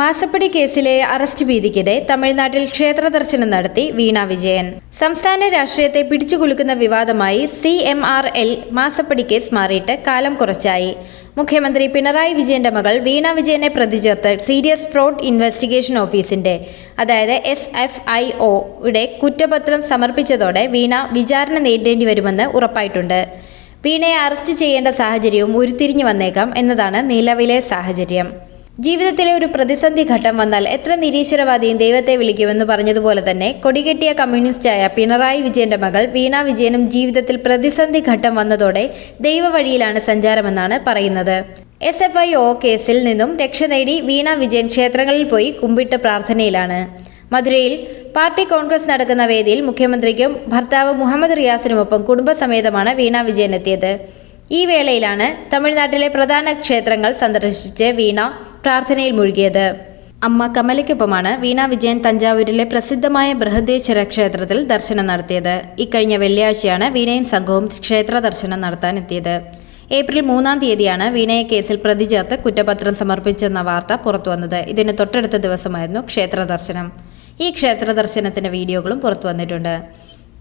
മാസപ്പടി കേസിലെ അറസ്റ്റ് ഭീതിക്കിടെ തമിഴ്നാട്ടിൽ ക്ഷേത്ര ദർശനം നടത്തി വീണ വിജയൻ. സംസ്ഥാന രാഷ്ട്രീയത്തെ പിടിച്ചുകുലുക്കുന്ന വിവാദമായി സി എം ആർ എൽ മാസപ്പടി കേസ് മാറിയിട്ട് കാലം കുറച്ചായി. മുഖ്യമന്ത്രി പിണറായി വിജയന്റെ മകൾ വീണ വിജയനെ പ്രതിചേർത്ത് സീരിയസ് ഫ്രോഡ് ഇൻവെസ്റ്റിഗേഷൻ ഓഫീസിന്റെ അതായത് എസ് എഫ് ഐ ഒയുടെ കുറ്റപത്രം സമർപ്പിച്ചതോടെ വീണ വിചാരണ നേരിടേണ്ടി വരുമെന്ന് ഉറപ്പായിട്ടുണ്ട്. വീണയെ അറസ്റ്റ് ചെയ്യേണ്ട സാഹചര്യവും ഉരുത്തിരിഞ്ഞു വന്നേക്കാം എന്നതാണ് നിലവിലെ സാഹചര്യം. ജീവിതത്തിലെ ഒരു പ്രതിസന്ധി ഘട്ടം വന്നാൽ എത്ര നിരീശ്വരവാദിയും ദൈവത്തെ വിളിക്കുമെന്ന് പറഞ്ഞതുപോലെ തന്നെ കൊടികെട്ടിയ കമ്മ്യൂണിസ്റ്റായ പിണറായി വിജയന്റെ മകൾ വീണ വിജയനും ജീവിതത്തിൽ പ്രതിസന്ധി ഘട്ടം വന്നതോടെ ദൈവവഴിയിലാണ് സഞ്ചാരമെന്നാണ് പറയുന്നത്. എസ് എഫ് ഐ ഒ കേസിൽ നിന്നും രക്ഷ നേടി വീണ വിജയൻ ക്ഷേത്രങ്ങളിൽ പോയി കുമ്പിട്ട് പ്രാർത്ഥനയിലാണ്. മധുരയിൽ പാർട്ടി കോൺഗ്രസ് നടക്കുന്ന വേദിയിൽ മുഖ്യമന്ത്രിക്കും ഭർത്താവ് മുഹമ്മദ് റിയാസിനുമൊപ്പം കുടുംബസമേതമാണ് വീണ വിജയൻ എത്തിയത്. ഈ വേളയിലാണ് തമിഴ്നാട്ടിലെ പ്രധാന ക്ഷേത്രങ്ങൾ സന്ദർശിച്ച് വീണ പ്രാർത്ഥനയിൽ മുഴുകിയത്. അമ്മ കമലയ്ക്കൊപ്പമാണ് വീണ വിജയൻ തഞ്ചാവൂരിലെ പ്രസിദ്ധമായ ബൃഹദേശ്വര ക്ഷേത്രത്തിൽ ദർശനം നടത്തിയത്. ഇക്കഴിഞ്ഞ വെള്ളിയാഴ്ചയാണ് വീണയും സംഘവും ക്ഷേത്ര ദർശനം നടത്താൻ എത്തിയത് ഏപ്രിൽ മൂന്നാം തീയതിയാണ് വീണയെ കേസിൽ പ്രതി ചേർത്ത് കുറ്റപത്രം സമർപ്പിച്ചെന്ന വാർത്ത പുറത്തുവന്നത്. ഇതിന് തൊട്ടടുത്ത ദിവസമായിരുന്നു ക്ഷേത്ര ദർശനം. ഈ ക്ഷേത്ര ദർശനത്തിന്റെ വീഡിയോകളും പുറത്തു വന്നിട്ടുണ്ട്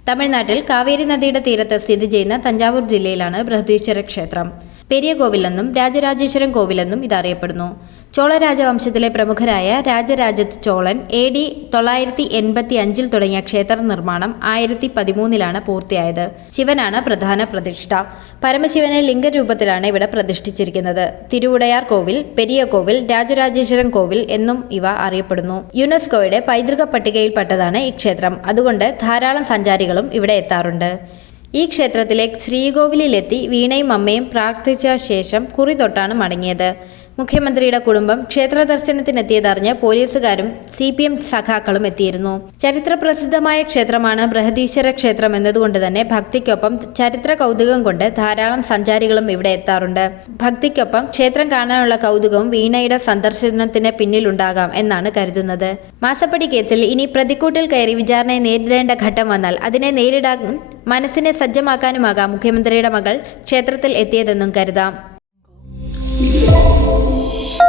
തമിഴ്നാട്ടിൽ കാവേരി നദിയുടെ തീരത്ത് സ്ഥിതി ചെയ്യുന്ന തഞ്ചാവൂർ ജില്ലയിലാണ് ബൃഹദീശ്വര ക്ഷേത്രം. പെരിയ കോവിലെന്നും രാജരാജേശ്വരം കോവിലെന്നും ഇതറിയപ്പെടുന്നു. ചോള രാജവംശത്തിലെ പ്രമുഖരായ രാജരാജ ചോളൻ എ ഡി തൊള്ളായിരത്തി എൺപത്തി അഞ്ചിൽ തുടങ്ങിയ ക്ഷേത്ര നിർമ്മാണം ആയിരത്തി പതിമൂന്നിലാണ് പൂർത്തിയായത്. ശിവനാണ് പ്രധാന പ്രതിഷ്ഠ. പരമശിവനെ ലിംഗരൂപത്തിലാണ് ഇവിടെ പ്രതിഷ്ഠിച്ചിരിക്കുന്നത്. തിരുവുടയാർ കോവിൽ പെരിയ കോവിൽ രാജരാജേശ്വരം കോവിൽ എന്നും ഇവ അറിയപ്പെടുന്നു. യുനെസ്കോയുടെ പൈതൃക പട്ടികയിൽപ്പെട്ടതാണ് ഈ ക്ഷേത്രം. അതുകൊണ്ട് ധാരാളം സഞ്ചാരികളും ഇവിടെ എത്താറുണ്ട്. ഈ ക്ഷേത്രത്തിലെ ശ്രീകോവിലിലെത്തി വീണയും അമ്മയും പ്രാർത്ഥിച്ച ശേഷം കുറി തൊട്ടാണ് മടങ്ങിയത്. മുഖ്യമന്ത്രിയുടെ കുടുംബം ക്ഷേത്ര ദർശനത്തിനെത്തിയതറിഞ്ഞ് പോലീസുകാരും സി പി എം സഖാക്കളും എത്തിയിരുന്നു. ചരിത്ര പ്രസിദ്ധമായ ക്ഷേത്രമാണ് ബൃഹദീശ്വര ക്ഷേത്രം എന്നതുകൊണ്ട് തന്നെ ഭക്തിക്കൊപ്പം ചരിത്ര കൗതുകം കൊണ്ട് ധാരാളം സഞ്ചാരികളും ഇവിടെ എത്താറുണ്ട്. ഭക്തിക്കൊപ്പം ക്ഷേത്രം കാണാനുള്ള കൗതുകവും വീണയുടെ സന്ദർശനത്തിന് പിന്നിലുണ്ടാകാം എന്നാണ് കരുതുന്നത്. മാസപ്പടി കേസിൽ ഇനി പ്രതിക്കൂട്ടിൽ കയറി വിചാരണയെ നേരിടേണ്ട ഘട്ടം വന്നാൽ അതിനെ നേരിടാൻ മനസ്സിനെ സജ്ജമാക്കാനുമാകാം മുഖ്യമന്ത്രിയുടെ മകൾ ക്ഷേത്രത്തിൽ എത്തിയതെന്നും കരുതാം. Shh.